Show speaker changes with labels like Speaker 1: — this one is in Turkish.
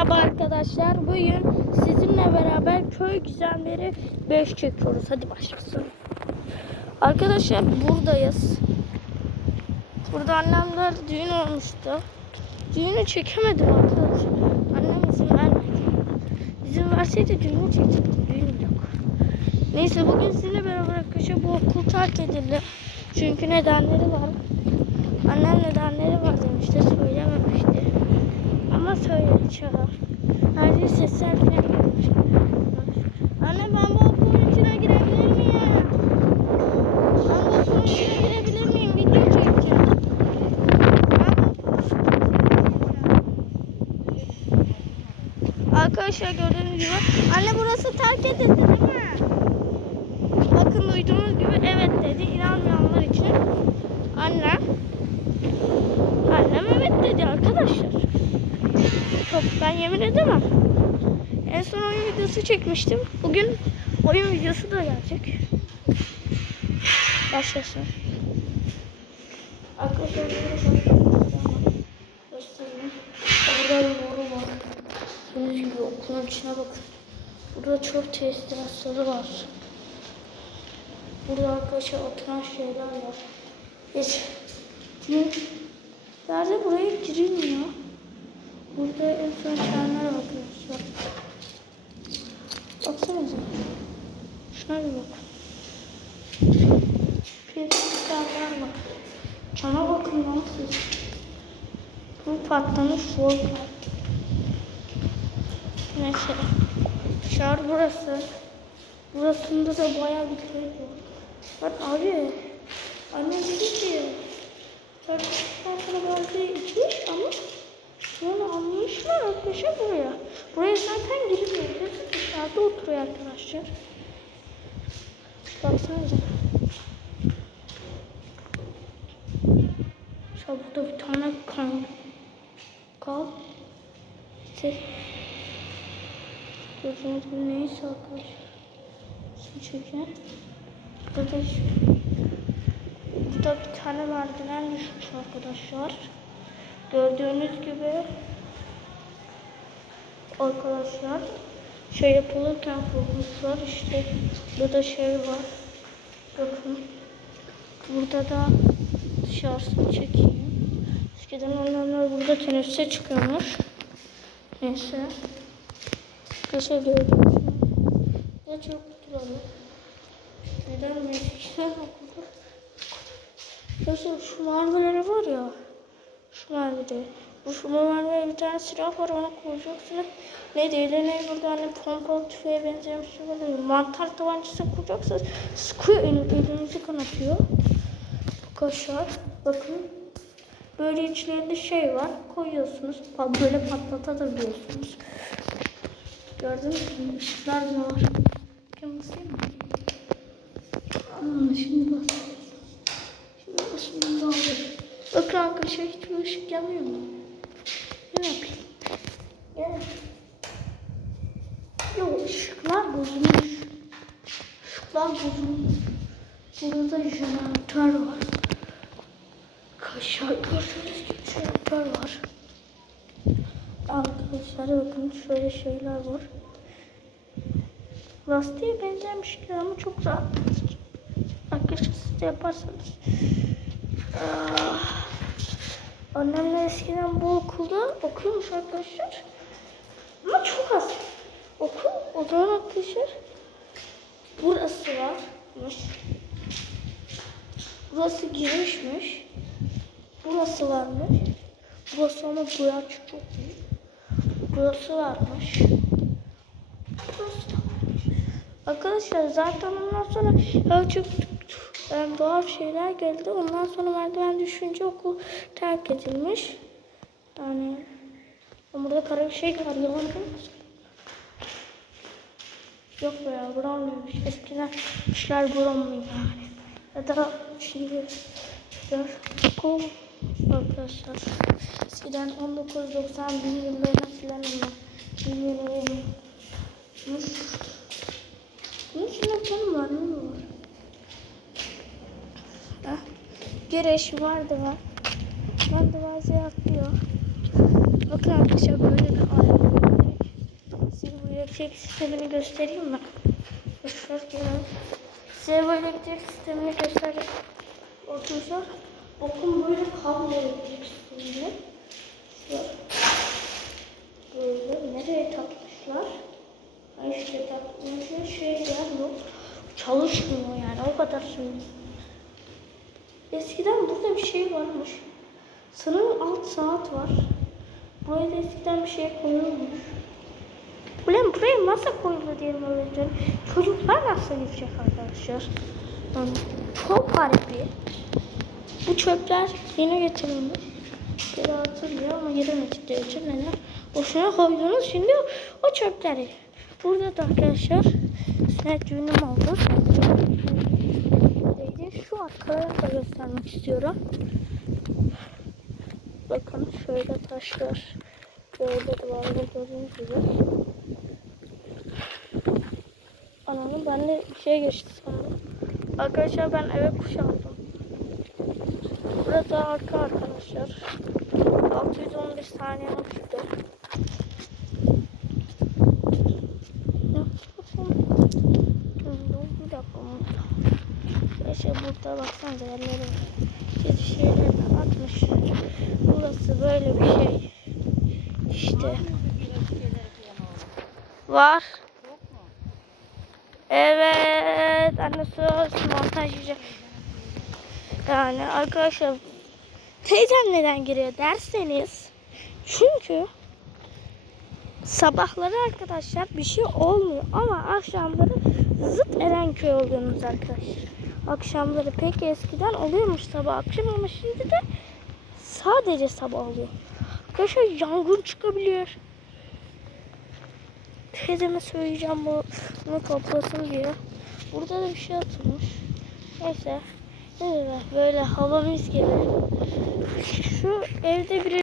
Speaker 1: Merhaba arkadaşlar. Bugün sizinle beraber köy gizemleri 5 çekiyoruz. Hadi başlasın. Arkadaşlar buradayız. Burada annemler düğün olmuştu. Düğünü çekemedim arkadaşlar. Annem izin vermedi. İzin verseydi düğünü çekecektim. Düğün yok. Neyse bugün sizinle beraber arkadaşlar bu okul terk edildi. Çünkü nedenleri var. Annem nedenleri var demişti. Söylememişti. Her yer sesler falan gelmiş. Anne ben bu okulun içine girebilir miyim? Ben bu okulun içine girebilir miyim? Video çekeceğim. Arkadaşlar gördüğünüz gibi. Anne burası terk edildi değil mi? Bakın duyduğunuz gibi evet dedi. İnanmayanlar için. Annem. Annem evet dedi arkadaşlar. Ben yemin edemem. En son oyun videosu çekmiştim. Bugün oyun videosu da gelecek. Başlasın. Arkadaşlar göstereyim. Burada boru var. Gördüğünüz gibi okulun içine bakın. Burada çok tesisatları var. Burada arkadaşlar oturan şeyler var. Hiç. Nerede buraya girilmiyor. Burada en son çanlar arkadaşlar. Baksanıza. Şuna bir bak. Pislikler var. Çana bakın lan siz. Bu patlamış volkan. Neyse. Dışarı burası. Burasında da bayağı bir köy var. Bak abi. Anne dedi ki. Bak sonra bazı içmiş ama Sonra almışlar arkadaşlar buraya. Buraya zaten girilmiyor. Burası dışarıda oturuyor arkadaşlar. Baksanıza. Şu burada bir tane kan. Kal. İşte. Gördüğünüz gibi neyse arkadaşlar. Su çeker. Burada, burada bir tane merdiven düşmüş arkadaşlar. Gördüğünüz gibi arkadaşlar şey yapılırken kurmuşlar işte burada şey var. Bakın burada da dışarısını çekeyim. Eskiden annemler burada teneffüse çıkıyormuş. Neyse. Köşe gibi ne çok güzel. Neden? Mevkişler okulda Mesela şu marmeleri var ya şu mermide. Bu şu mermide bir tane silah var onu koyacaksınız. Ne değil ne burada hani pompalı tüfeğe benzeyen bir şey var. Mantar tabancası koyacaksınız. Sıkıyor el, elinizi kanatıyor. Kaşar. Bakın. Böyle içlerinde şey var. Koyuyorsunuz. Böyle patlatabiliyorsunuz. Gördünüz mü? Işıklar var. Bakın basayım mı? Aa, şimdi bas. Şimdi basayım da olur. Bakın arkadaşlar hiçbir ışık yanmıyor mu? Ne yapayım? Gel. Yok ışıklar bozulmuş. Işıklar bozulmuş. Burada jeneratör var. Kaşar gördüğünüz gibi jeneratör var. Arkadaşlar bakın şöyle şeyler var. Lastiğe benzemişler ama çok rahat. Arkadaşlar siz de yaparsanız. Ah. Annemler eskiden bu okulda okuyormuş arkadaşlar. Ama çok az. Okul o zaman arkadaşlar. Burası varmış. Burası girişmiş. Burası varmış. Burası ama boyaç çok büyük. Burası varmış. Burası da varmış. Arkadaşlar zaten ondan sonra çok yani doğal şeyler geldi. Ondan sonra merdiven düşünce okul terk edilmiş. Yani burada kara bir şey var. Yalan değil mi? Yok be ya buramıymış. Eskiden işler buramıyor yani. Ya da şey gör. Okul arkadaşlar. Eskiden 1991 yıllarına filan ama bilmiyorum. Bunun içinde var mı var? Ha? Güreş vardı var. Vardı var atlıyor. Bakın arkadaşlar böyle bir ayrı. elektrik sistemini göstereyim mi? Gelin. Size bu elektrik sistemini göstereyim. Arkadaşlar bakın böyle kablo elektrik sistemini. Böyle nereye takmışlar? Ha işte takmışlar şeyler yok. Çalışmıyor yani o kadar söyleyeyim. Eskiden burada bir şey varmış. Sanırım alt saat var. Buraya da eskiden bir şey koyulmuş. Ulan buraya masa koyuldu diyelim öğretmen. Çocuklar nasıl girecek arkadaşlar? Yani çok garip bir. Bu çöpler yeni getirilmiş. Geri atılıyor ama giremedikleri için neden? Boşuna koydunuz şimdi o çöpleri. Burada da arkadaşlar sünnet düğünüm oldu. Arkaları da göstermek istiyorum. Bakın şöyle taşlar. Böyle duvarda gördüğünüz gibi. Ananı ben de bir şey geçti sandım. Arkadaşlar ben eve kuş aldım. Burada arka arkadaşlar. 615 saniye uçtu. Bir dakika. Neyse burada baksanıza yerleri var. Bir şeyler de atmış. Burası böyle bir şey. İşte. Var. Evet. Anne sus. Montaj. Yani arkadaşlar teyzem neden giriyor derseniz çünkü sabahları arkadaşlar bir şey olmuyor ama akşamları zıt Erenköy oluyorsunuz arkadaşlar. Akşamları pek eskiden oluyormuş sabah akşam ama şimdi de sadece sabah oluyor. Arkadaşlar yangın çıkabiliyor. Teyzeme söyleyeceğim bu bunu toplasın diye. Burada da bir şey atılmış. Neyse. Böyle hava mis gibi. Şu evde biri